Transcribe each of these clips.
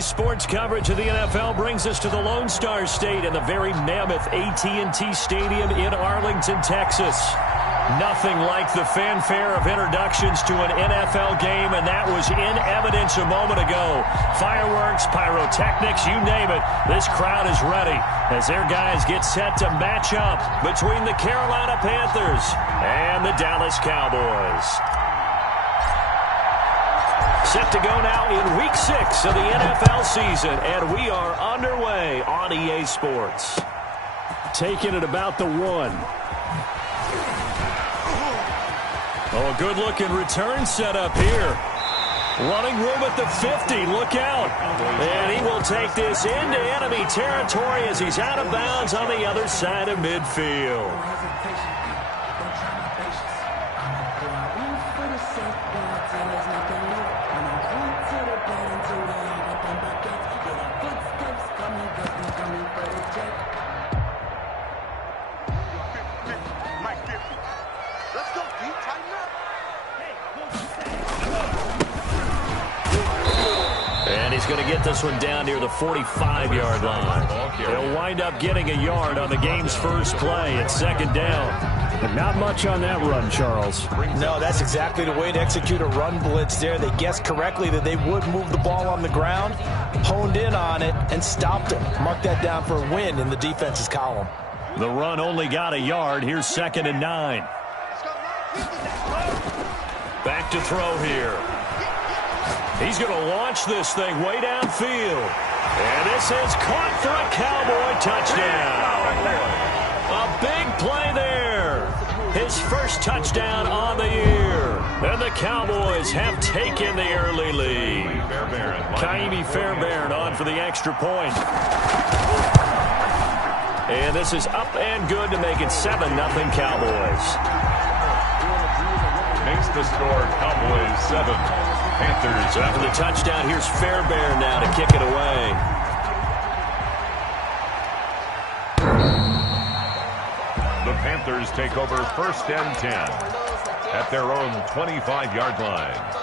Sports coverage of the NFL brings us to the Lone Star State and the very mammoth AT&T Stadium in Arlington, Texas. Nothing like the fanfare of introductions to an NFL game, and that was in evidence a moment ago. Fireworks, pyrotechnics, you name it. This crowd is ready as their guys get set to match up between the Carolina Panthers and the Dallas Cowboys. Set to go now in Week 6 of the NFL season, and we are underway on EA Sports. Taking it about the 1. Oh, a good-looking return set up here. Running room at the 50. Look out. And he will take this into enemy territory as he's out of bounds on the other side of midfield. He's going to get this one down near the 45-yard line. He'll wind up getting a yard on the game's first play. It's second down. But not much on that run, Charles. No, that's exactly the way to execute a run blitz there. They guessed correctly that they would move the ball on the ground, honed in on it, and stopped it. Mark that down for a win in the defense's column. The run only got a yard. Here's 2nd and 9. Back to throw here. He's going to launch this thing way downfield. And this is caught for a Cowboy touchdown. A big play there. His first touchdown on the year. And the Cowboys have taken the early lead. Kaimi Fairbairn on for the extra point. And this is up and good to make it 7-0 Cowboys. Makes the score Cowboys 7. Panthers after the touchdown. Here's Fairbairn now to kick it away. The Panthers take over 1st and 10 at their own 25-yard line.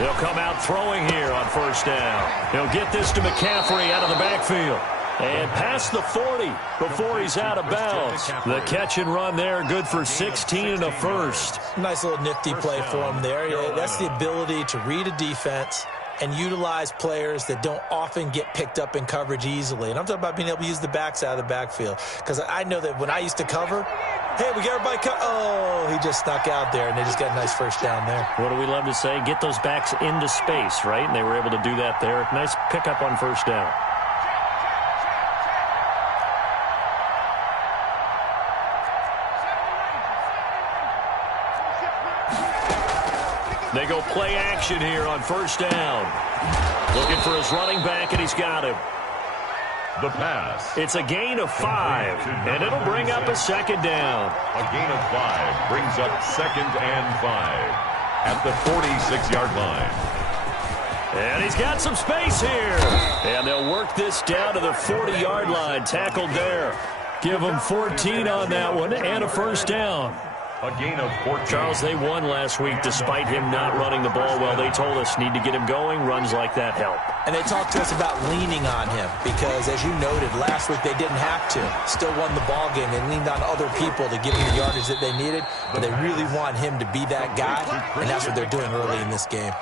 He'll come out throwing here on 1st down. He'll get this to McCaffrey out of the backfield. And past the 40 before he's out of bounds. The catch and run there, good for 16 and a first. Nice little nifty play for him there. That's the ability to read a defense and utilize players that don't often get picked up in coverage easily. And I'm talking about being able to use the backs out of the backfield. Because I know that when I used to cover, hey, we got everybody oh, he just snuck out there, and they just got a nice first down there. What do we love to say? Get those backs into space, right? And they were able to do that there. Nice pickup on 1st down. They go play action here on 1st down. Looking for his running back, and he's got him. The pass. It's a gain of 5, and it'll bring up a 2nd down. A gain of 5 brings up 2nd and 5 at the 46-yard line. And he's got some space here. And they'll work this down to the 40-yard line. Tackled there. Give him 14 on that one and a 1st down. A gain of 14. Charles, they won last week despite him not running the ball well. They told us need to get him going. Runs like that help. And they talked to us about leaning on him because, as you noted, last week they didn't have to. Still won the ball game. They leaned on other people to give them the yardage that they needed, but they really want him to be that guy, and that's what they're doing early in this game.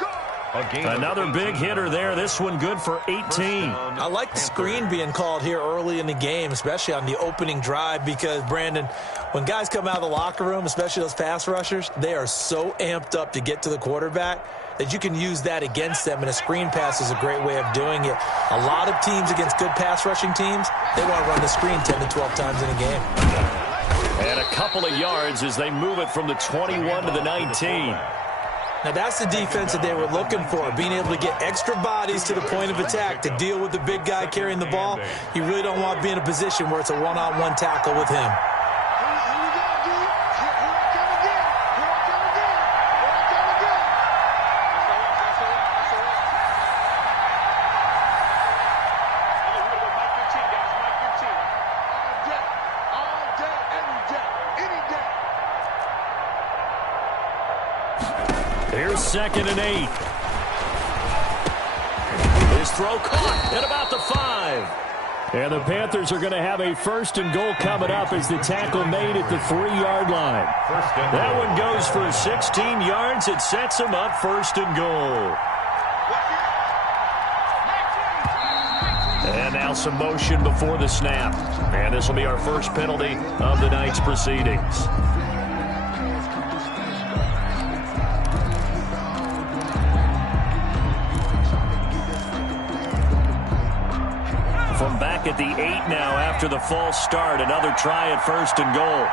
Another big hitter there. This one good for 18. I like the screen being called here early in the game, especially on the opening drive, because, Brandon, when guys come out of the locker room, especially those pass rushers, they are so amped up to get to the quarterback that you can use that against them, and a screen pass is a great way of doing it. A lot of teams against good pass rushing teams, they want to run the screen 10 to 12 times in a game. And a couple of yards as they move it from the 21 to the 19. Now, that's the defense that they were looking for, being able to get extra bodies to the point of attack to deal with the big guy carrying the ball. You really don't want to be in a position where it's a one-on-one tackle with him. Here's 2nd and 8. His throw caught at about the 5. And the Panthers are going to have a 1st and goal coming up as the tackle made at the 3-yard line. That one goes for 16 yards. It sets them up 1st and goal. And now some motion before the snap. And this will be our first penalty of the night's proceedings. From back at the 8 now after the false start. Another try at 1st and goal.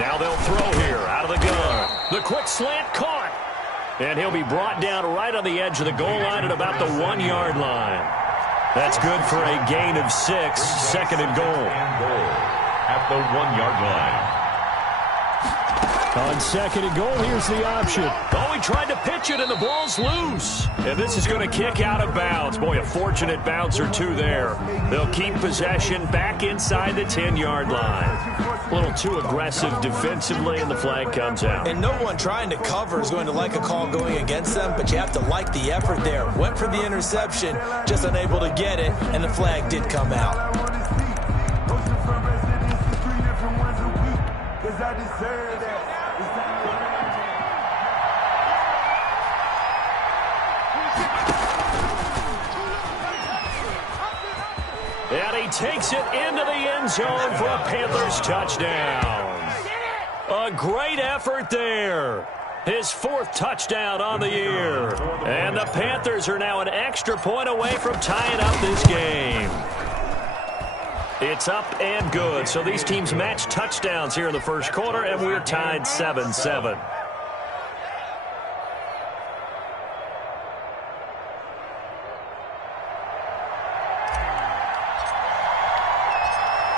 Now they'll throw here out of the gun. The quick slant caught. And he'll be brought down right on the edge of the goal line at about the 1-yard line. That's good for a gain of 6. 2nd and goal. At the 1-yard line. On 2nd and goal, here's the option. Oh, he tried to pitch it, and the ball's loose. And this is going to kick out of bounds. Boy, a fortunate bounce or two there. They'll keep possession back inside the 10-yard line. A little too aggressive defensively, and the flag comes out. And no one trying to cover is going to like a call going against them, but you have to like the effort there. Went for the interception, just unable to get it, and the flag did come out. And he takes it into the end zone for a Panthers touchdown. A great effort there. His 4th touchdown on the year. And the Panthers are now an extra point away from tying up this game. It's up and good. So these teams match touchdowns here in the first quarter, and we're tied 7-7.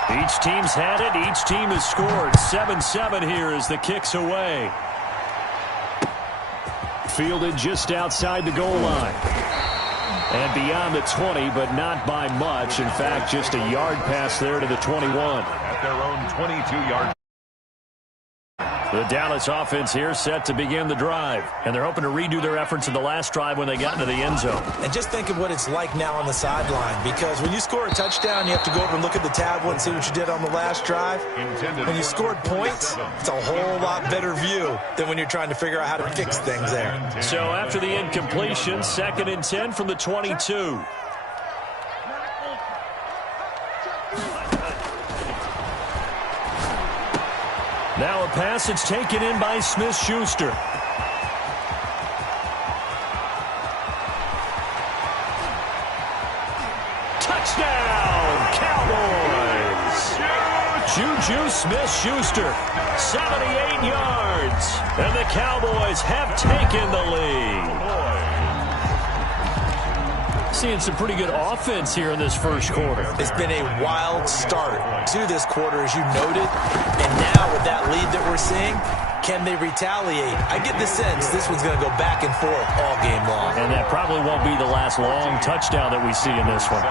Each team's had it. Each team has scored. 7-7 here as the kick's away. Fielded just outside the goal line. And beyond the 20, but not by much. In fact, just a yard pass there to the 21. At their own 22-yard. The Dallas offense here set to begin the drive. And they're hoping to redo their efforts in the last drive when they got into the end zone. And just think of what it's like now on the sideline. Because when you score a touchdown, you have to go over and look at the tablet and see what you did on the last drive. When you scored points, it's a whole lot better view than when you're trying to figure out how to fix things there. So after the incompletion, 2nd and 10 from the 22. Now a pass that's taken in by Smith-Schuster. Touchdown, Cowboys! Juju Smith-Schuster, 78 yards. And the Cowboys have taken the lead. Seeing some pretty good offense here in this first quarter. It's been a wild start to this quarter, as you noted. And now with that lead that we're seeing, can they retaliate? I get the sense this one's going to go back and forth all game long. And that probably won't be the last long touchdown that we see in this one.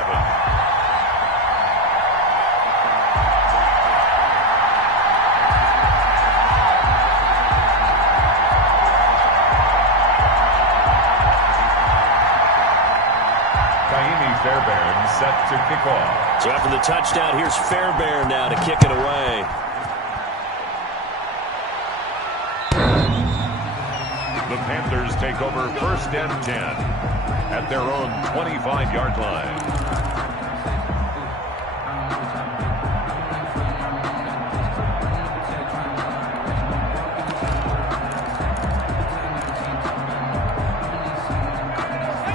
Fairbairn set to kick off. So after the touchdown, here's Fairbairn now to kick it away. The Panthers take over 1st and 10 at their own 25-yard line.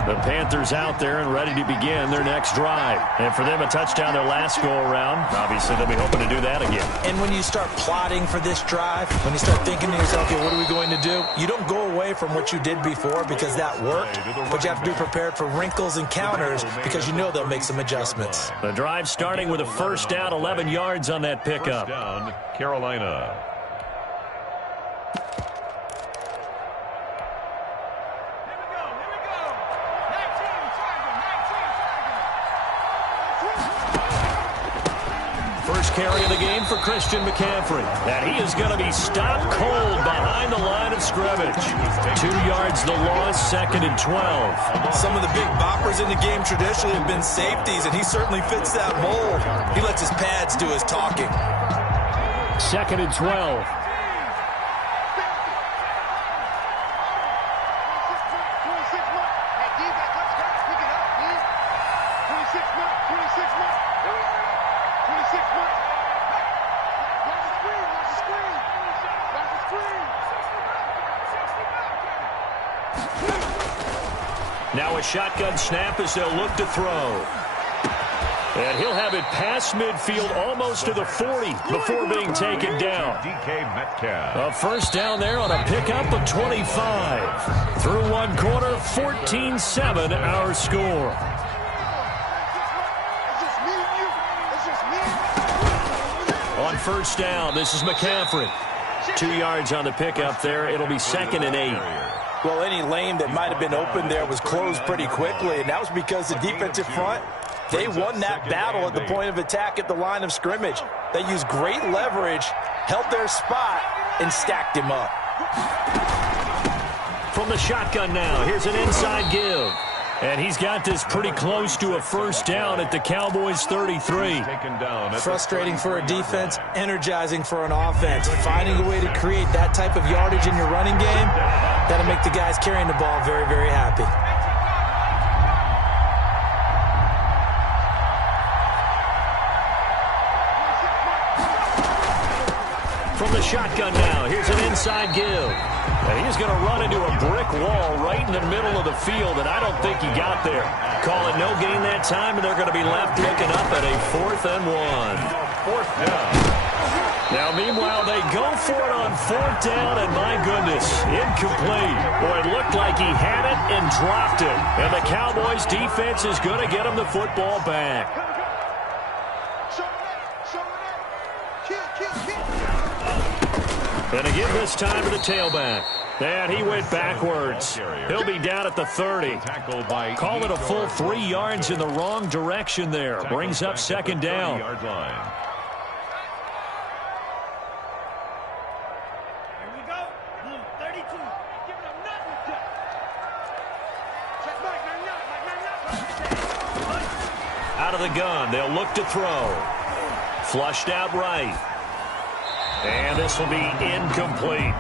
The Panthers out there and ready to begin their next drive. And for them, a touchdown their last go-around. Obviously, they'll be hoping to do that again. And when you start plotting for this drive, when you start thinking to yourself, okay, what are we going to do? You don't go away from what you did before because that worked, but you have to be prepared for wrinkles and counters because you know they'll make some adjustments. The drive starting with a first down, 11 yards on that pickup. First down, Carolina. First carry of the game for Christian McCaffrey. And he is going to be stopped cold behind the line of scrimmage. 2 yards the loss, 2nd and 12. Some of the big boppers in the game traditionally have been safeties, and he certainly fits that mold. He lets his pads do his talking. 2nd and 12. Now a shotgun snap as they'll look to throw. And he'll have it past midfield almost to the 40 before being taken down. A first down there on a pickup of 25. Through one quarter, 14-7 our score. On first down, this is McCaffrey. 2 yards on the pickup there. It'll be 2nd and 8. Well, any lane that might have been open there was closed pretty quickly, and that was because the defensive front, they won that battle at the point of attack at the line of scrimmage. They used great leverage, held their spot, and stacked him up. From the shotgun now, here's an inside give. And he's got this pretty close to a first down at the Cowboys' 33. Frustrating for a defense, energizing for an offense. Finding a way to create that type of yardage in your running game, that'll make the guys carrying the ball very, very happy. From the shotgun now, here's an inside give. And he's going to run into a brick wall right in the middle of the field, and I don't think he got there. Call it no gain that time, and they're going to be left looking up at a 4th and 1. Fourth down. Now, meanwhile, they go for it on 4th down, and my goodness, incomplete. Boy, it looked like he had it and dropped it. And the Cowboys' defense is going to get him the football back. And again this time to the tailback. And he went backwards. He'll be down at the 30. Call it a full 3 yards in the wrong direction there. Brings up 2nd down. Out of the gun, they'll look to throw. Flushed out right. And this will be incomplete.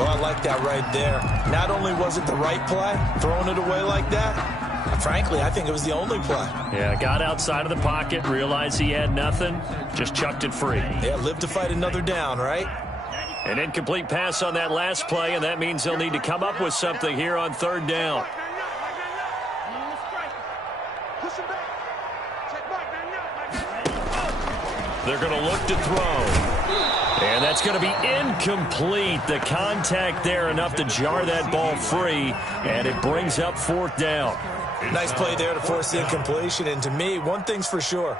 Oh, I like that right there. Not only was it the right play, throwing it away like that, frankly, I think it was the only play. Yeah, got outside of the pocket, realized he had nothing, just chucked it free. Yeah, live to fight another down, right? An incomplete pass on that last play, and that means they'll need to come up with something here on 3rd down. They're going to look to throw. And that's going to be incomplete. The contact there enough to jar that ball free, and it brings up 4th down. Nice play there to force the incompletion. And to me, one thing's for sure.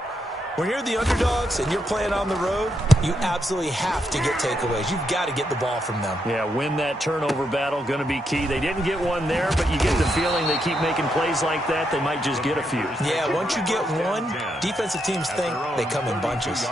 When you're the underdogs and you're playing on the road, you absolutely have to get takeaways. You've got to get the ball from them. Yeah, win that turnover battle, going to be key. They didn't get one there, but you get the feeling they keep making plays like that, they might just get a few. Yeah, once you get one, defensive teams think they come in bunches.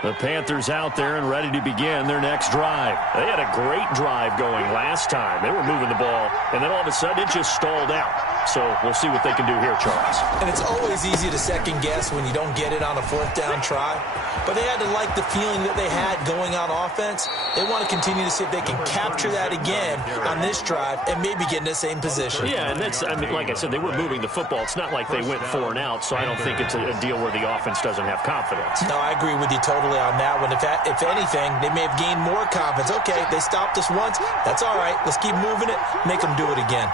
The Panthers out there and ready to begin their next drive. They had a great drive going last time. They were moving the ball, and then all of a sudden it just stalled out. So we'll see what they can do here, Charles. And it's always easy to second guess when you don't get it on a 4th down try. But they had to like the feeling that they had going on offense. They want to continue to see if they can capture that again on this drive and maybe get in the same position. Yeah, and that's, I mean, like I said, they were moving the football. It's not like they went 4 and out, so I don't think it's a deal where the offense doesn't have confidence. No, I agree with you totally. heavily on that one. If anything, they may have gained more confidence. Okay, they stopped us once. That's all right. Let's keep moving it. Make them do it again.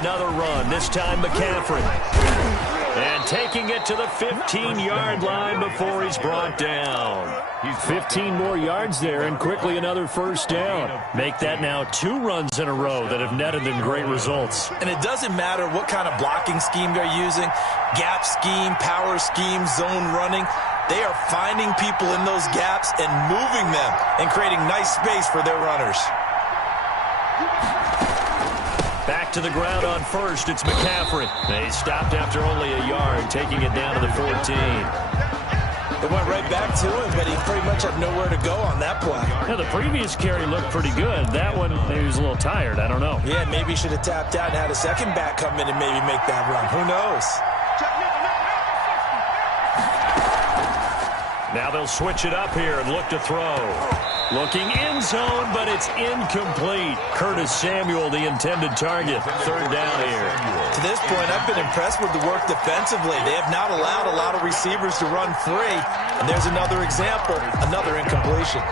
Another run, this time McCaffrey. And taking it to the 15-yard line before he's brought down. 15 more yards there and quickly another first down. Make that now 2 runs in a row that have netted them great results. And it doesn't matter what kind of blocking scheme they're using, gap scheme, power scheme, zone running. They are finding people in those gaps and moving them and creating nice space for their runners. Back to the ground on first, it's McCaffrey. They stopped after only a yard, taking it down to the 14. It went right back to him, but he pretty much had nowhere to go on that play. Yeah, the previous carry looked pretty good. That one, maybe he was a little tired. I don't know. Yeah, maybe he should have tapped out and had a second back come in and maybe make that run. Who knows? Now they'll switch it up here and look to throw. Looking in zone, but it's incomplete. Curtis Samuel, the intended target. Third down here. To this point, I've been impressed with the work defensively. They have not allowed a lot of receivers to run free. And there's another example, another incompletion.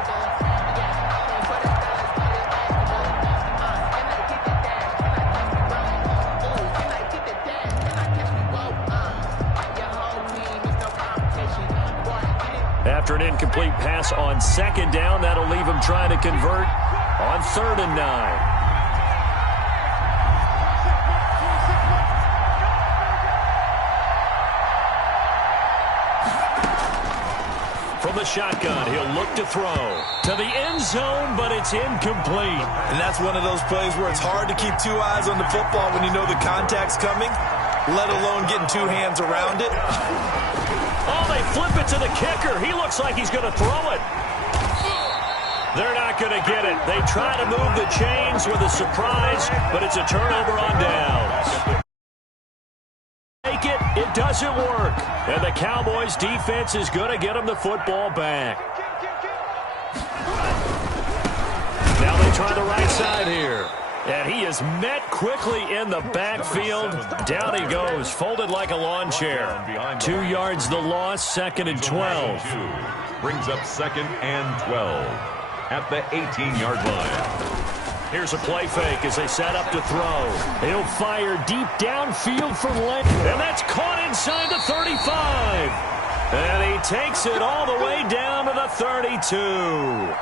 After an incomplete pass on second down, that'll leave him trying to convert on 3rd and 9. From the shotgun, he'll look to throw to the end zone, but it's incomplete. And that's one of those plays where it's hard to keep 2 eyes on the football when you know the contact's coming, let alone getting 2 hands around it. Oh, they flip it to the kicker. He looks like he's going to throw it. They're not going to get it. They try to move the chains with a surprise, but it's a turnover on downs. Take it. It doesn't work. And the Cowboys' defense is going to get them the football back. Now they try the right side here. And he is met quickly in the backfield. Down he goes, folded like a lawn chair. 2 yards the loss, 2nd and 12. Brings up 2nd and 12 at the 18-yard line. Here's a play fake as they set up to throw. He'll fire deep downfield for length. And that's caught inside the 35. And he takes it all the way down to the 32.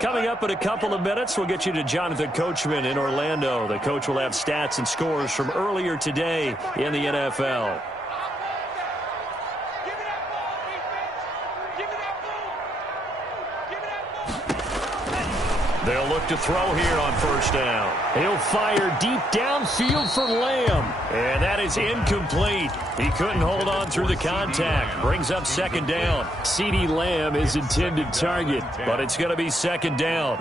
Coming up in a couple of minutes, we'll get you to Jonathan Coachman in Orlando. The coach will have stats and scores from earlier today in the NFL. They'll look to throw here on 1st down. He'll fire deep downfield for Lamb. And that is incomplete. He couldn't hold on through the contact. Brings up 2nd down. CeeDee Lamb is intended target, but it's going to be 2nd down.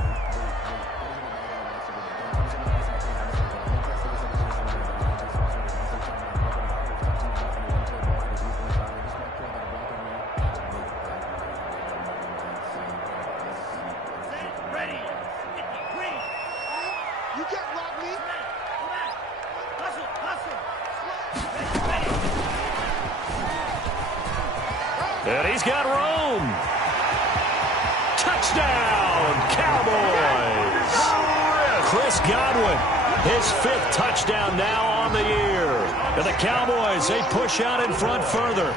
And he's got room. Touchdown, Cowboys. Chris Godwin, his 5th touchdown now on the year. And the Cowboys, they push out in front further.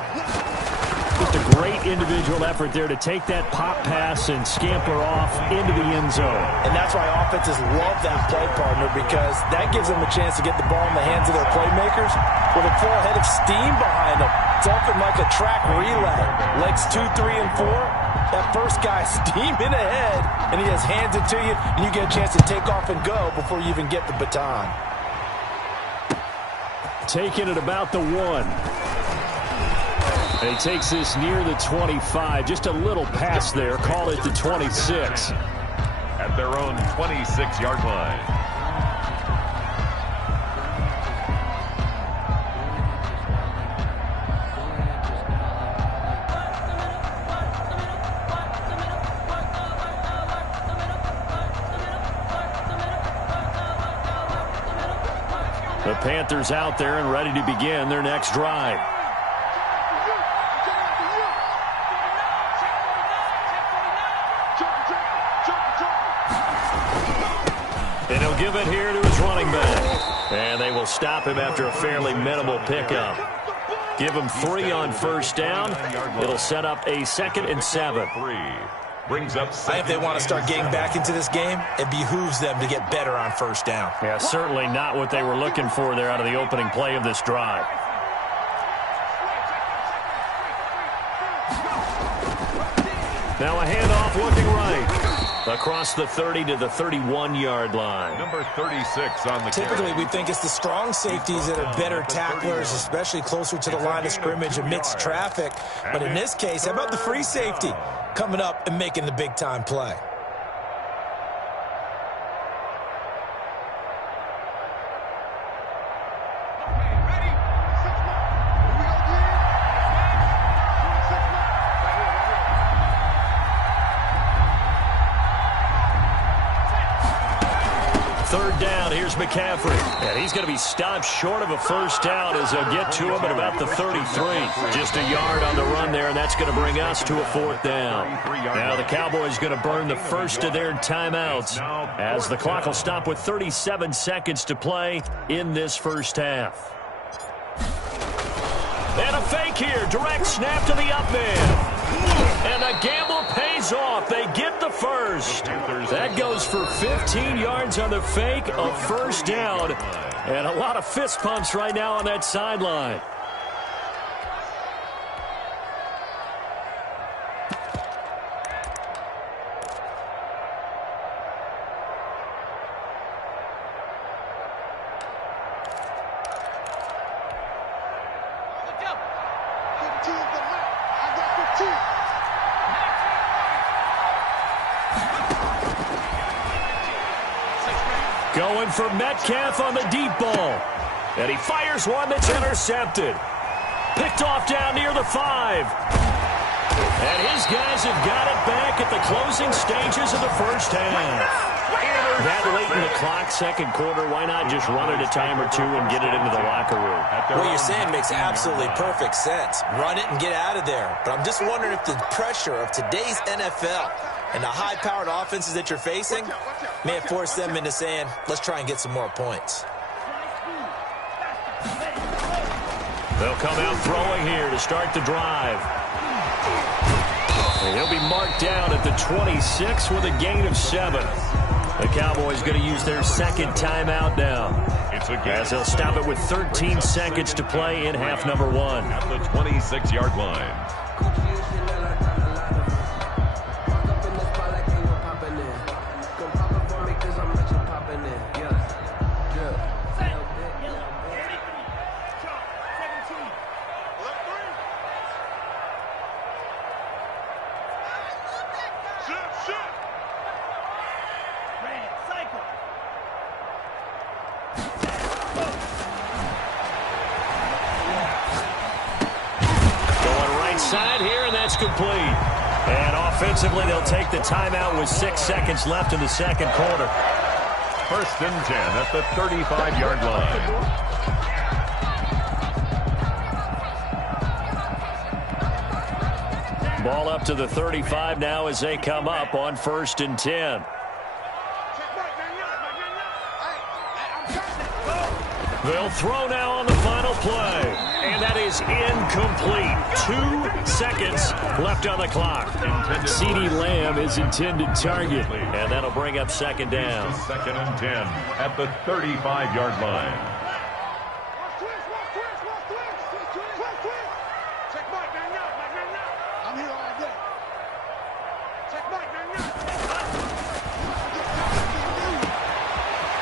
Just a great individual effort there to take that pop pass and scamper off into the end zone. And that's why offenses love that play, partner, because that gives them a chance to get the ball in the hands of their playmakers with a full head of steam behind them. It's often like a track relay. Legs 2, 3, and 4. That first guy steaming ahead, and he just hands it to you, and you get a chance to take off and go before you even get the baton. Taking it about the 1. And he takes this near the 25. Just a little pass there. Call it the 26. At their own 26-yard line. Panthers out there and ready to begin their next drive. And he'll give it here to his running back. And they will stop him after a fairly minimal pickup. Give him 3 on first down. It'll set up a 2nd and 7. Brings up. I think if they want to start getting back into this game, it behooves them to get better on first down. Yeah, certainly not what they were looking for there out of the opening play of this drive. Now a handoff looking right. Across the 30 to the 31-yard line. Number 36 on the Typically, carry. we think it's the strong safeties that are better tacklers, especially closer to the line of scrimmage amidst traffic. But in this case, how about the free safety coming up and making the big-time play? Third down, here's McCaffrey. And he's going to be stopped short of a first down as they'll get to him at about the 33. Just a yard on the run there, and that's going to bring us to a 4th down. Now the Cowboys going to burn the first of their timeouts as the clock will stop with 37 seconds to play in this first half. And a fake here. Direct snap to the up man. And the gamble pays off. They get the first. That goes for 15 yards on the fake, a first down. And a lot of fist pumps right now on that sideline. Going for Metcalf on the deep ball. And he fires one that's intercepted. Picked off down near the 5. And his guys have got it back at the closing stages of the first half. That late in the clock, second quarter, why not just run it a time or two and get it into the locker room? What you're saying makes absolutely perfect sense. Run it and get out of there. But I'm just wondering if the pressure of today's NFL and the high-powered offenses that you're facing may have forced them into saying, let's try and get some more points. They'll come out throwing here to start the drive. And he'll be marked down at the 26 with a gain of 7. The Cowboys going to use their second timeout now, as they'll stop it with 13 seconds to play in half number 1. At the 26-yard line. Complete. And offensively, they'll take the timeout with 6 seconds left in the second quarter. 1st and 10 at the 35-yard line. Ball up to the 35 now as they come up on 1st and 10. They'll throw now on the final play. And that is incomplete. 2 seconds left on the clock. CeeDee Lamb is intended target. And that'll bring up second down. 2nd and 10 at the 35-yard line.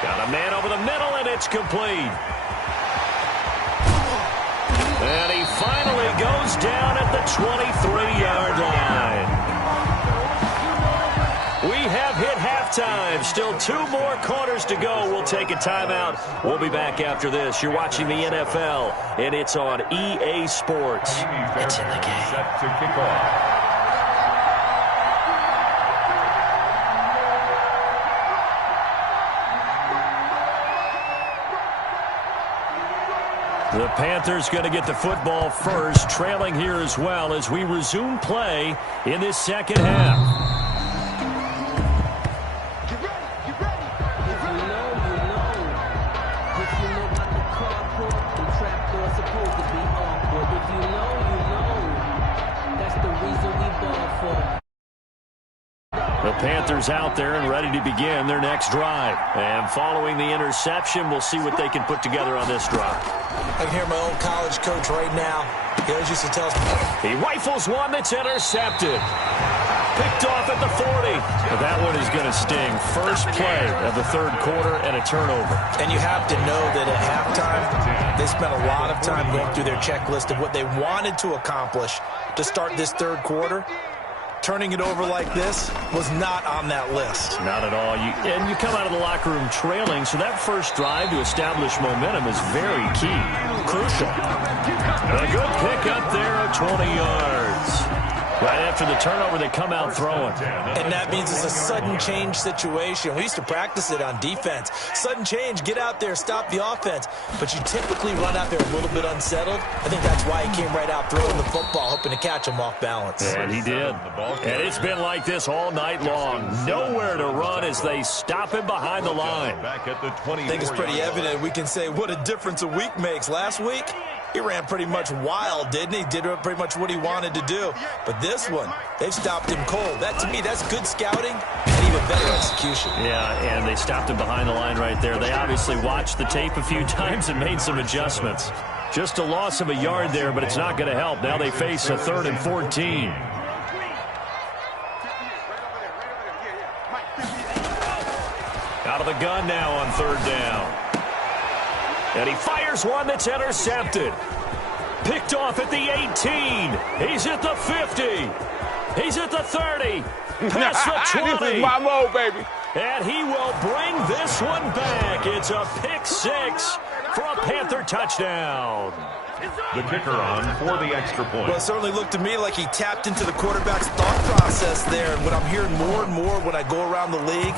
Got a man over the middle, and it's complete. And he finally goes down at the 23-yard line. We have hit halftime. Still 2 more quarters to go. We'll take a timeout. We'll be back after this. You're watching the NFL, and it's on EA Sports. It's in the game. Set to kick off. The Panthers going to get the football first, trailing here as well as we resume play in this second half. The Panthers out there and ready to begin their next drive. And following the interception, we'll see what they can put together on this drive. I can hear my old college coach right now. He always used to tell us. He rifles one that's intercepted. Picked off at the 40. But that one is going to sting. First play of the third quarter and a turnover. And you have to know that at halftime, they spent a lot of time going through their checklist of what they wanted to accomplish to start this third quarter. Turning it over like this was not on that list. Not at all. And you come out of the locker room trailing, so that first drive to establish momentum is very key. Crucial. A good pick up there of 20 yards. Right after the turnover, they come out throwing. And that means it's a sudden change situation. We used to practice it on defense. Sudden change, get out there, stop the offense. But you typically run out there a little bit unsettled. I think that's why he came right out throwing the football, hoping to catch him off balance. And he did. And it's been like this all night long. Nowhere to run as they stop him behind the line. I think it's pretty evident. We can say what a difference a week makes. Last week, he ran pretty much wild, didn't he? Did pretty much what he wanted to do. But this one, they've stopped him cold. That, to me, that's good scouting and even better execution. Yeah, and they stopped him behind the line right there. They obviously watched the tape a few times and made some adjustments. Just a loss of a yard there, but it's not going to help. Now they face a 3rd and 14. Out of the gun now on 3rd down. And he fires one that's intercepted. Picked off at the 18. He's at the 50. He's at the 30. Past the 20. This is my mode, baby. And he will bring this one back. It's a pick 6 for a Panther touchdown. The kicker on for the extra point. Well, it certainly looked to me like he tapped into the quarterback's thought process there. And what I'm hearing more and more when I go around the league,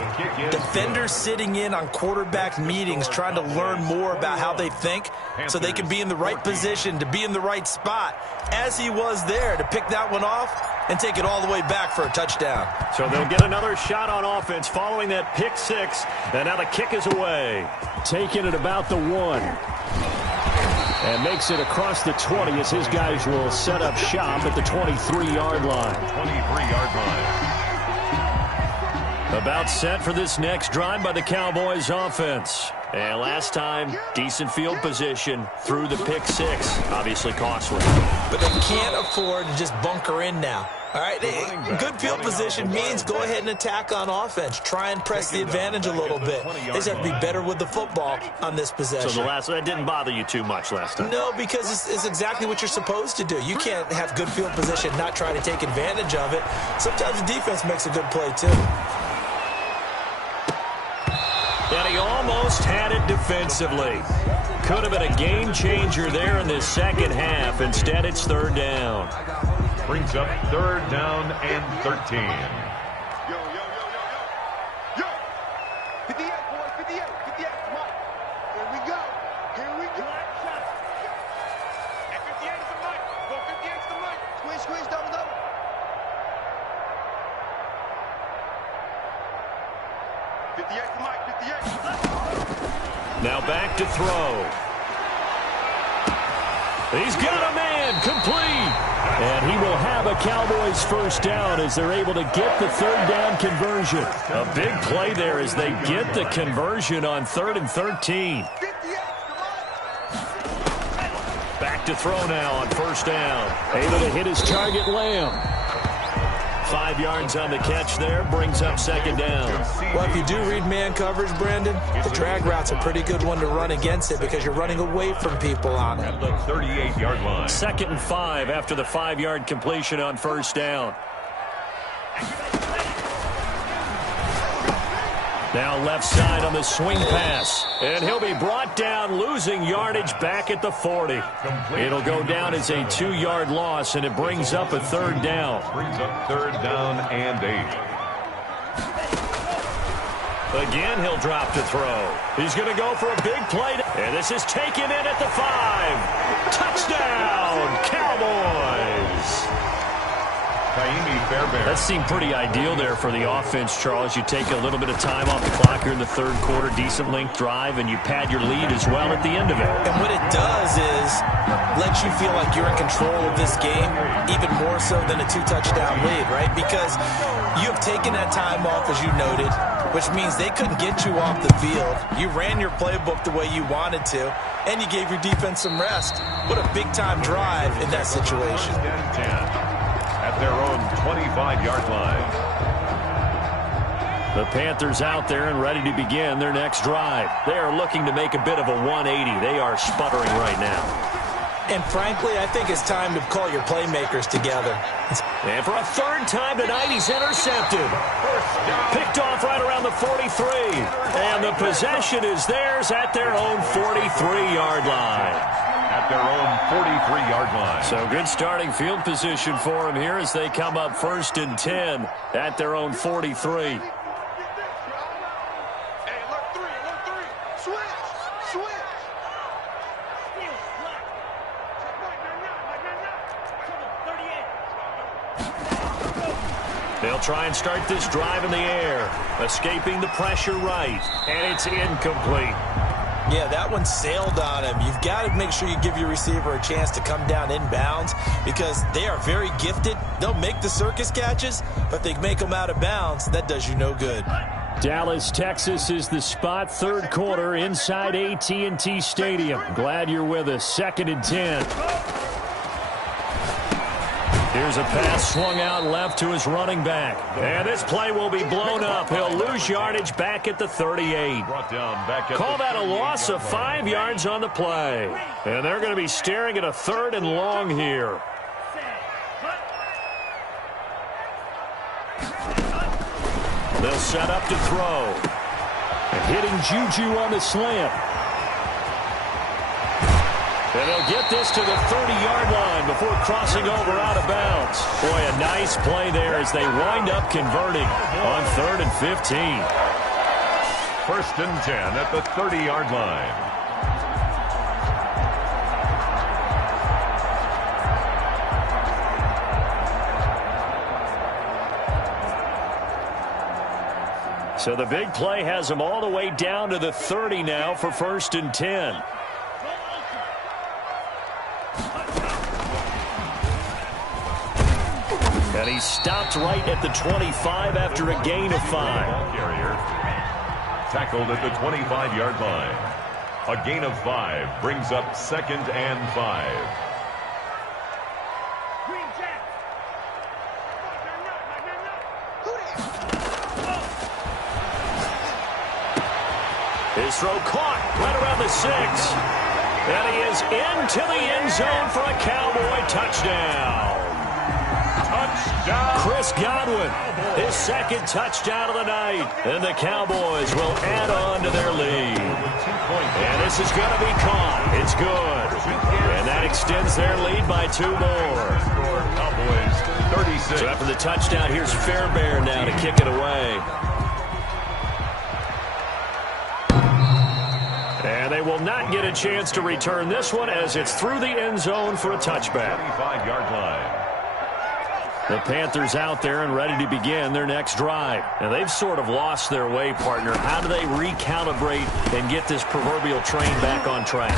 defenders sitting in on quarterback meetings trying to learn more about how they think so they can be in the right position, to be in the right spot, as he was there to pick that one off and take it all the way back for a touchdown. So they'll get another shot on offense following that pick 6. And now the kick is away. Taking it about the 1. And makes it across the 20 as his guys will set up shop at the 23-yard line. 23-yard line. About set for this next drive by the Cowboys offense. And last time, decent field position through the pick 6. Obviously costly. But they can't afford to just bunker in now. All right, good field position means go ahead and attack on offense. Try and press the advantage a little bit. They just have to be better with the football on this possession. So that didn't bother you too much last time? No, because it's exactly what you're supposed to do. You can't have good field position, not try to take advantage of it. Sometimes the defense makes a good play, too. And he almost had it defensively. Could have been a game changer there in this second half. Instead, it's 3rd down. Brings up 3rd down and 13. Yo. 58, boys, 58. Come on. Here we go. And 58 is the mic. Go 58 is the mic. Squeeze, double. 58 is the mic, 58. Now back to throw. He's got a man, complete. And he will have a Cowboys first down as they're able to get the 3rd down conversion. A big play there as they get the conversion on 3rd and 13. Back to throw now on 1st down. Able to hit his target, Lamb. 5 yards on the catch there, brings up 2nd down. Well, if you do read man coverage, Brandon, the drag route's a pretty good one to run against it because you're running away from people on it. At the 38-yard line. 2nd and 5 after the 5-yard completion on 1st down. Now left side on the swing pass. And he'll be brought down, losing yardage back at the 40. It'll go down as a 2-yard loss, and it brings up a 3rd down. Brings up 3rd down and 8. Again, he'll drop to throw. He's going to go for a big play. And this is taken in at the 5. Touchdown, Cowboys. That seemed pretty ideal there for the offense, Charles. You take a little bit of time off the clock here in the third quarter, decent length drive, and you pad your lead as well at the end of it. And what it does is let you feel like you're in control of this game, even more so than a 2-touchdown lead, right? Because you have taken that time off, as you noted, which means they couldn't get you off the field. You ran your playbook the way you wanted to, and you gave your defense some rest. What a big-time drive in that situation. At their own 25-yard line. The Panthers out there and ready to begin their next drive. They are looking to make a bit of a 180. They are sputtering right now. And frankly, I think it's time to call your playmakers together. And for a third time tonight, he's intercepted. Picked off right around the 43. And the possession is theirs at their own 43-yard line. At their own 43-yard line. So good starting field position for them here as they come up 1st and 10 at their own 43. Hey, alert 3. Switch. They'll try and start this drive in the air. Escaping the pressure right. And it's incomplete. Yeah, that one sailed on him. You've got to make sure you give your receiver a chance to come down inbounds because they are very gifted. They'll make the circus catches, but they make them out of bounds. That does you no good. Dallas, Texas is the spot. Third quarter inside AT&T Stadium. Glad you're with us. 2nd and 10. Here's a pass swung out left to his running back. And this play will be blown up. He'll lose yardage back at the 38. Call that a loss of 5 yards on the play. And they're going to be staring at a 3rd and long here. They'll set up to throw. And hitting Juju on the slant. And they'll get this to the 30-yard line before crossing over out of bounds. Boy, a nice play there as they wind up converting on 3rd and 15. 1st and 10 at the 30-yard line. So the big play has them all the way down to the 30 now for 1st and 10. And he's stopped right at the 25 after a gain of 5. Carrier tackled at the 25-yard line. A gain of 5 brings up 2nd and 5. His throw caught right around the 6. And he is into the end zone for a Cowboy touchdown. Chris Godwin, his 2nd touchdown of the night. And the Cowboys will add on to their lead. And this is going to be caught. It's good. And that extends their lead by 2 more. Cowboys 36. So after the touchdown, here's Fairbairn now to kick it away. And they will not get a chance to return this one as it's through the end zone for a touchback. 25-yard line. The Panthers out there and ready to begin their next drive. And they've sort of lost their way, partner. How do they recalibrate and get this proverbial train back on track?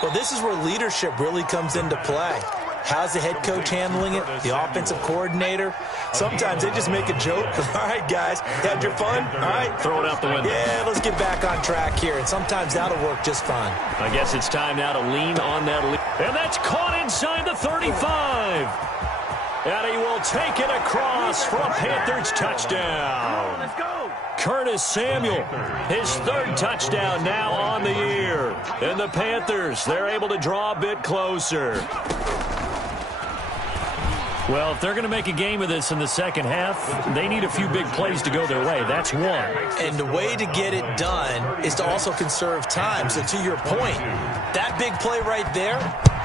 Well, this is where leadership really comes into play. How's the head coach handling it? The offensive coordinator? Sometimes they just make a joke. All right, guys, had your fun? All right. Throw it out the window. Yeah, let's get back on track here. And sometimes that'll work just fine. I guess it's time now to lean on that lead. And that's caught inside the 35. And he will take it across for a Panthers touchdown. Let's go. Curtis Samuel, his 3rd touchdown now on the year. And the Panthers, they're able to draw a bit closer. Well, if they're going to make a game of this in the second half, they need a few big plays to go their way. That's one. And the way to get it done is to also conserve time. So to your point, that big play right there,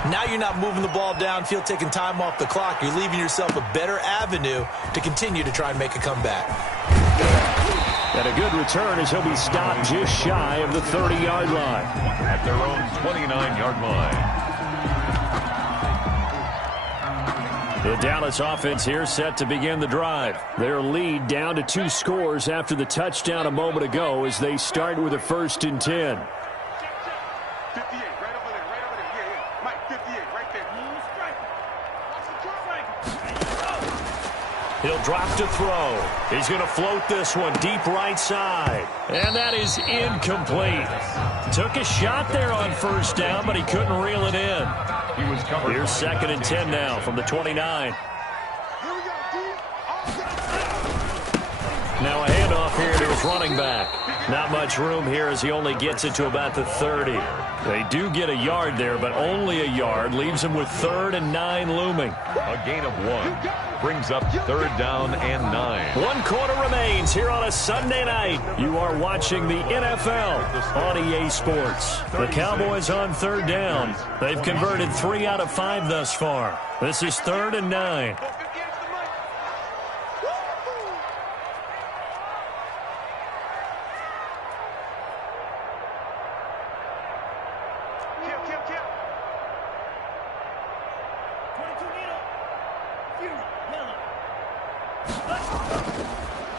now you're not moving the ball downfield, taking time off the clock. You're leaving yourself a better avenue to continue to try and make a comeback. And a good return as he'll be stopped just shy of the 30-yard line. At their own 29-yard line. The Dallas offense here set to begin the drive. Their lead down to 2 scores after the touchdown a moment ago as they start with a 1st and 10. 58, right over there, yeah. Mike, 58, right there. He'll drop to throw. He's going to float this one deep right side. And that is incomplete. Took a shot there on 1st down, but he couldn't reel it in. He was covered. Here's 2nd and 10 now from the 29. Now a handoff here to his running back. Not much room here as he only gets it to about the 30. They do get a yard there, but only a yard. Leaves him with 3rd and 9 looming. A gain of 1. Brings up 3rd down and 9. 1 quarter remains here on a Sunday night. You are watching the NFL on EA Sports. The Cowboys on 3rd down. They've converted 3 out of 5 thus far. This is 3rd and 9.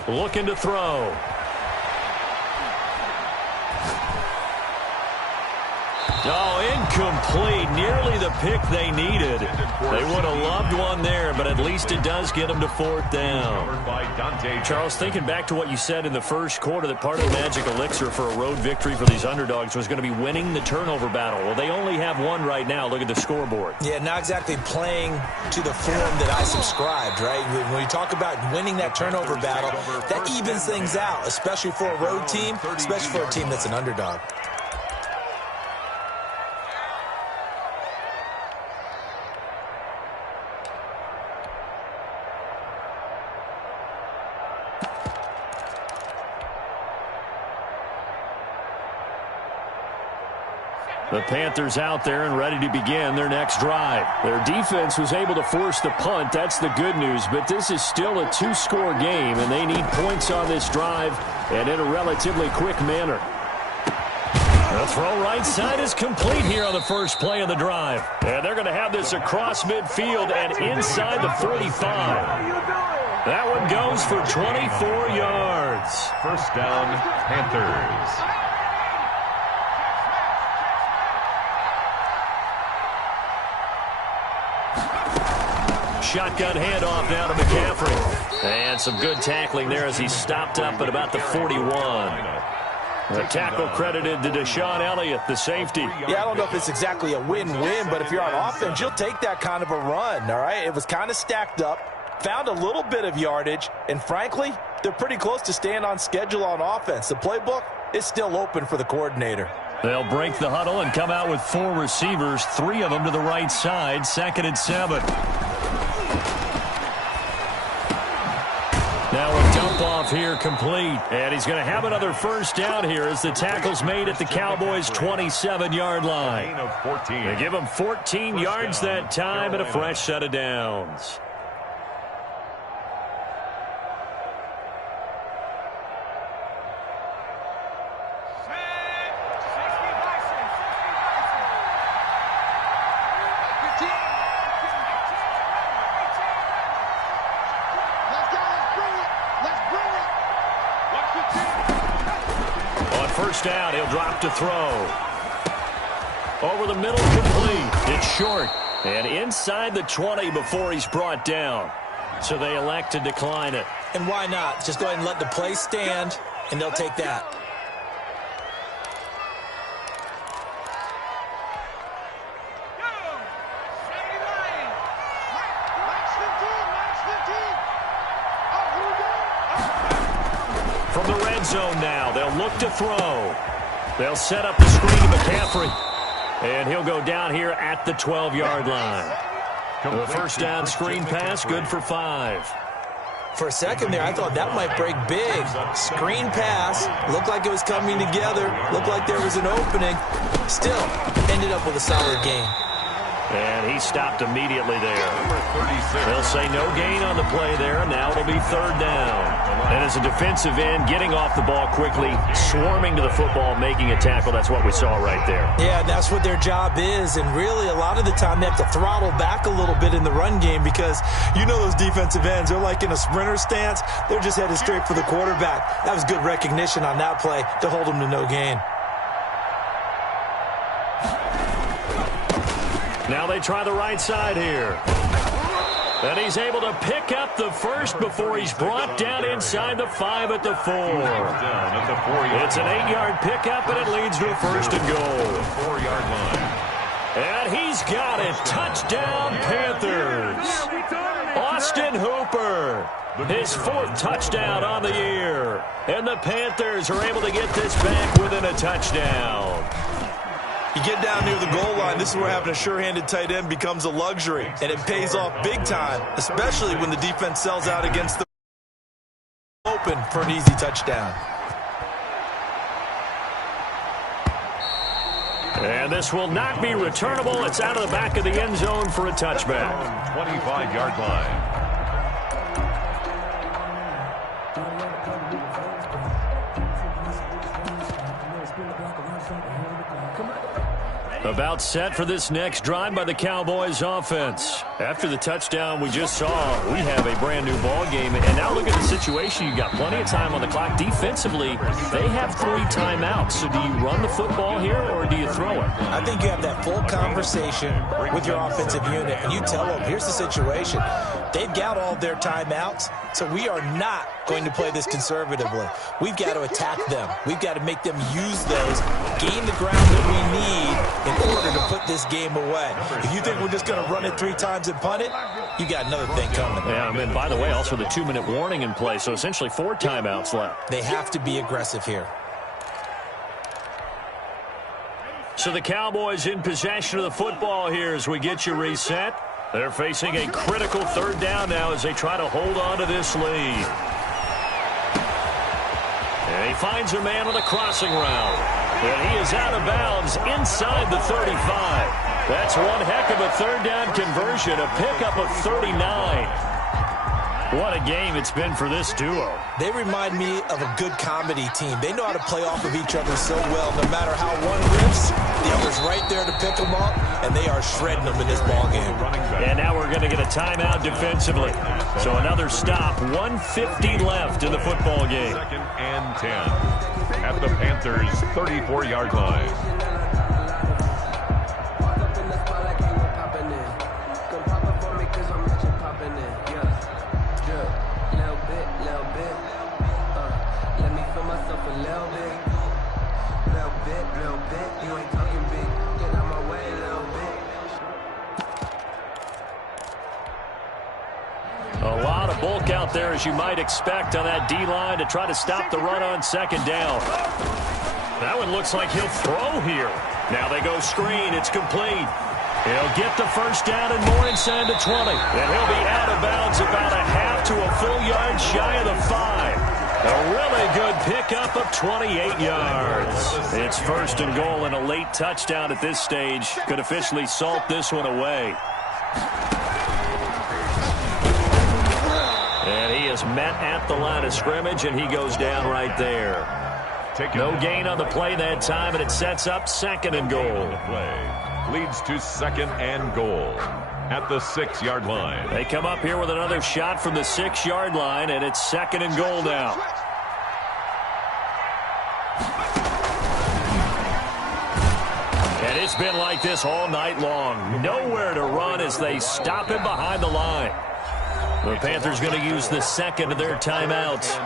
Looking to throw. Oh, incomplete. Nearly the pick they needed. They would have loved one there, but at least it does get them to 4th down. Charles, thinking back to what you said in the first quarter, that part of the magic elixir for a road victory for these underdogs was going to be winning the turnover battle. Well, they only have 1 right now. Look at the scoreboard. Yeah, not exactly playing to the form that I subscribed, right? When you talk about winning that turnover battle, that evens things out, especially for a road team, especially for a team that's an underdog. The Panthers out there and ready to begin their next drive. Their defense was able to force the punt. That's the good news, but this is still a 2-score game, and they need points on this drive and in a relatively quick manner. The throw right side is complete here on the first play of the drive. And they're going to have this across midfield and inside the 45. That one goes for 24 yards. 1st down, Panthers. Shotgun handoff now to McCaffrey. And some good tackling there as he stopped up at about the 41. The tackle credited to Deshaun Elliott, the safety. Yeah, I don't know if it's exactly a win-win, but if you're on offense, you'll take that kind of a run, all right? It was kind of stacked up, found a little bit of yardage, and frankly, they're pretty close to staying on schedule on offense. The playbook is still open for the coordinator. They'll break the huddle and come out with 4 receivers, 3 of them to the right side, 2nd and 7. Now a dump off here complete. And he's going to have another 1st down here as the tackle's made at the Cowboys' 27-yard line. They give him 14 yards that time and a fresh set of downs. Down, he'll drop to throw. Over the middle, complete. It's short. And inside the 20 before he's brought down. So they elect to decline it. And why not? Just go ahead and let the play stand, and they'll take that. From the red zone now, they'll look to throw. They'll set up the screen to McCaffrey. And he'll go down here at the 12-yard line. The 1st down screen pass, good for 5. For a second there, I thought that might break big. Screen pass, looked like it was coming together, looked like there was an opening. Still, ended up with a solid game. And he stopped immediately there. Number 36. They'll say no gain on the play there. Now it'll be third down. And as a defensive end, getting off the ball quickly, swarming to the football, making a tackle, that's what we saw right there. Yeah, that's what their job is. And really, a lot of the time, they have to throttle back a little bit in the run game because you know those defensive ends, they're like in a sprinter stance. They're just headed straight for the quarterback. That was good recognition on that play to hold them to no gain. Now they try the right side here. And he's able to pick up the first before he's brought down inside the 5 at the 4. It's an 8-yard pickup, and it leads to a first and goal. 4-yard line. And he's got it. Touchdown, Panthers. Austin Hooper. His 4th touchdown on the year. And the Panthers are able to get this back within a touchdown. You get down near the goal line, this is where having a sure-handed tight end becomes a luxury, and it pays off big time, especially when the defense sells out against the open for an easy touchdown. And this will not be returnable. It's out of the back of the end zone for a touchback. 25-yard line. About set for this next drive by the Cowboys offense. After the touchdown we just saw, we have a brand new ball game. And now look at the situation. You've got plenty of time on the clock. Defensively, they have 3 timeouts. So do you run the football here or do you throw it? I think you have that full conversation with your offensive unit, and you tell them, here's the situation. They've got all their timeouts, so we are not going to play this conservatively. We've got to attack them. We've got to make them use those, gain the ground that we need in order to put this game away. If you think we're just going to run it 3 times and punt it, you got another thing coming. Yeah, and by the way, also the 2-minute warning in play, so essentially 4 timeouts left. They have to be aggressive here. So the Cowboys in possession of the football here as we get you reset. They're facing a critical third down now as they try to hold on to this lead. And he finds a man on a crossing route. And he is out of bounds inside the 35. That's one heck of a third down conversion, a pickup of 39. What a game it's been for this duo. They remind me of a good comedy team. They know how to play off of each other so well. No matter how one rips, the other's right there to pick them up, and they are shredding them in this ballgame. And now we're going to get a timeout defensively. So another stop, 1:50 left in the football game. 2nd and 10 at the Panthers' 34-yard line. A lot of bulk out there, as you might expect, on that D-line to try to stop the run on 2nd down. That one looks like he'll throw here. Now they go screen. It's complete. He'll get the first down and more inside the 20. And he'll be out of bounds about a half to a full yard shy of the 5. A really good pickup of 28 yards. It's 1st and goal, and a late touchdown at this stage could officially salt this one away. And he is met at the line of scrimmage, and he goes down right there. No gain on the play that time, and it sets up 2nd and goal. Leads to 2nd and goal at the 6-yard line. They come up here with another shot from the 6-yard line, and it's 2nd and goal now. And it's been like this all night long. Nowhere to run as they stop him behind the line. The Panthers going to use the 2nd of their timeouts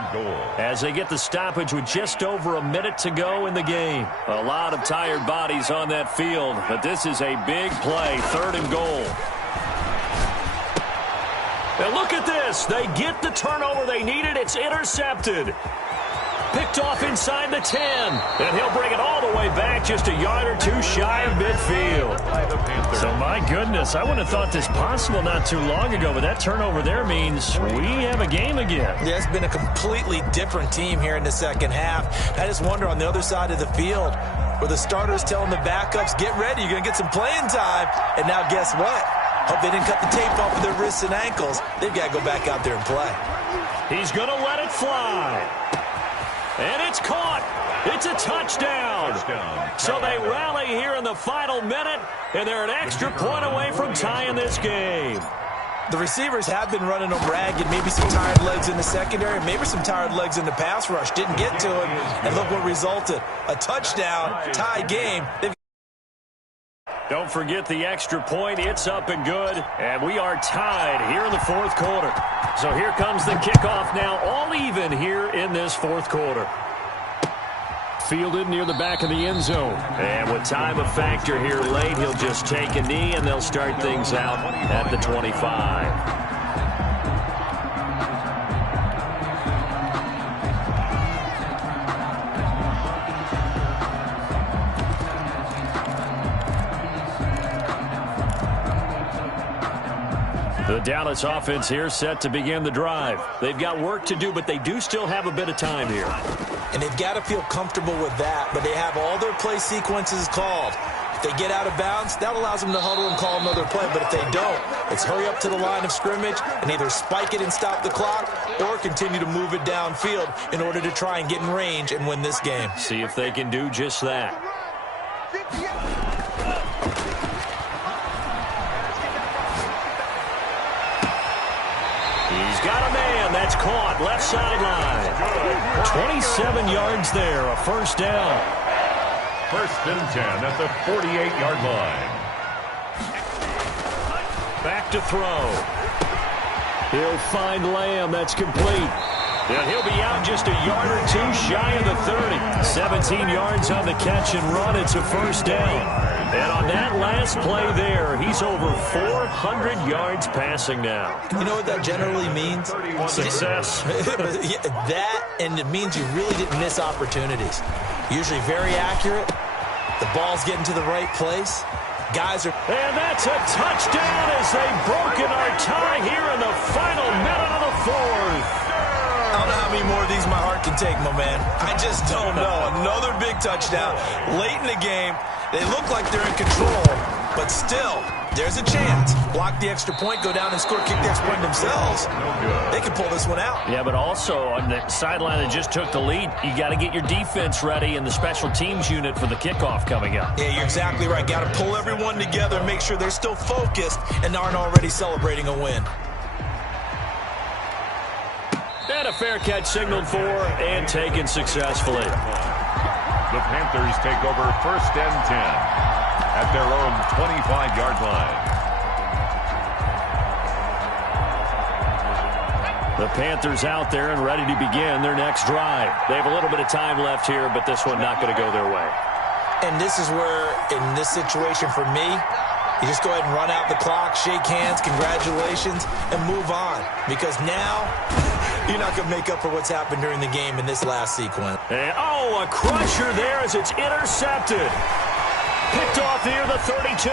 as they get the stoppage with just over a minute to go in the game. A lot of tired bodies on that field, but this is a big play, 3rd and goal. And look at this. They get the turnover they needed. It's intercepted. Picked off inside the 10. And he'll bring it all the way back just a yard or 2 shy of midfield. So, my goodness, I wouldn't have thought this possible not too long ago, but that turnover there means we have a game again. Yeah, it's been a completely different team here in the 2nd half. I just wonder on the other side of the field, where the starter's telling the backups, get ready, you're going to get some playing time. And now guess what? Hope they didn't cut the tape off of their wrists and ankles. They've got to go back out there and play. He's going to let it fly. And it's caught. It's a touchdown. So they rally here in the final minute, and they're an extra point away from tying this game. The receivers have been running them ragged. Maybe some tired legs in the secondary, maybe some tired legs in the pass rush. Didn't get to him, and look what resulted. A touchdown, tie game. Don't forget the extra point. It's up and good, and we are tied here in the fourth quarter. So here comes the kickoff now, all even here in this fourth quarter. Fielded near the back of the end zone. And with time a factor here late, he'll just take a knee, and they'll start things out at the 25. The Dallas offense here set to begin the drive. They've got work to do, but they do still have a bit of time here. And they've got to feel comfortable with that, but they have all their play sequences called. If they get out of bounds, that allows them to huddle and call another play. But if they don't, it's hurry up to the line of scrimmage and either spike it and stop the clock or continue to move it downfield in order to try and get in range and win this game. See if they can do just that. He's got a man. That's caught. Left sideline. 27 yards there. A first down. First and 10 at the 48-yard line. Back to throw. He'll find Lamb. That's complete. And he'll be out just a yard or two shy of the 30. 17 yards on the catch and run. It's a first down. And on that last play there, he's over 400 yards passing now. You know what that generally means? Success. That, and it means you really didn't miss opportunities. Usually very accurate. The ball's getting to the right place. Guys are... And that's a touchdown as they've broken our tie here in the final minute of the fourth. I don't know how many more of these my heart can take, my man. I just don't know. Another big touchdown. Late in the game, they look like they're in control, but still, there's a chance. Block the extra point, go down and score, kick the extra point themselves. They can pull this one out. Yeah, but also on the sideline that just took the lead, you got to get your defense ready and the special teams unit for the kickoff coming up. Yeah, you're exactly right. Got to pull everyone together and make sure they're still focused and aren't already celebrating a win. And a fair catch signaled for and taken successfully. The Panthers take over first and 10 at their own 25-yard line. The Panthers out there and ready to begin their next drive. They have a little bit of time left here, but this one not going to go their way. And this is where, in this situation for me, you just go ahead and run out the clock, shake hands, congratulations, and move on. Because now... you're not going to make up for what's happened during the game in this last sequence. And, a crusher there as it's intercepted. Picked off near the 32.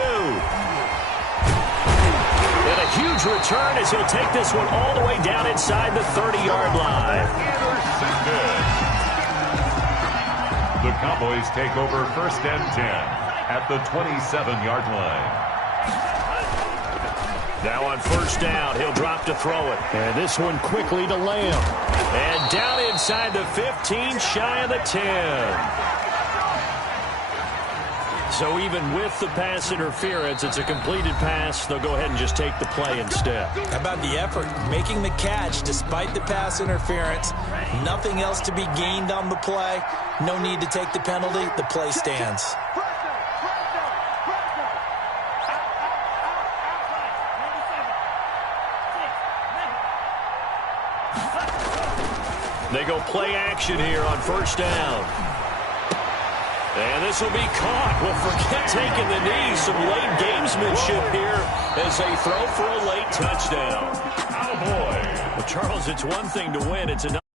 And a huge return as he'll take this one all the way down inside the 30-yard line. Intercepted. The Cowboys take over first and 10 at the 27-yard line. Now on first down, he'll drop to throw it. And this one quickly to Lamb. And down inside the 15, shy of the 10. So even with the pass interference, it's a completed pass. They'll go ahead and just take the play instead. How about the effort? Making the catch despite the pass interference. Nothing else to be gained on the play. No need to take the penalty. The play stands. They go play action here on first down. And this will be caught. Well, forget taking the knee. Some late gamesmanship here as they throw for a late touchdown. Oh, boy. Well, Charles, it's one thing to win. It's another.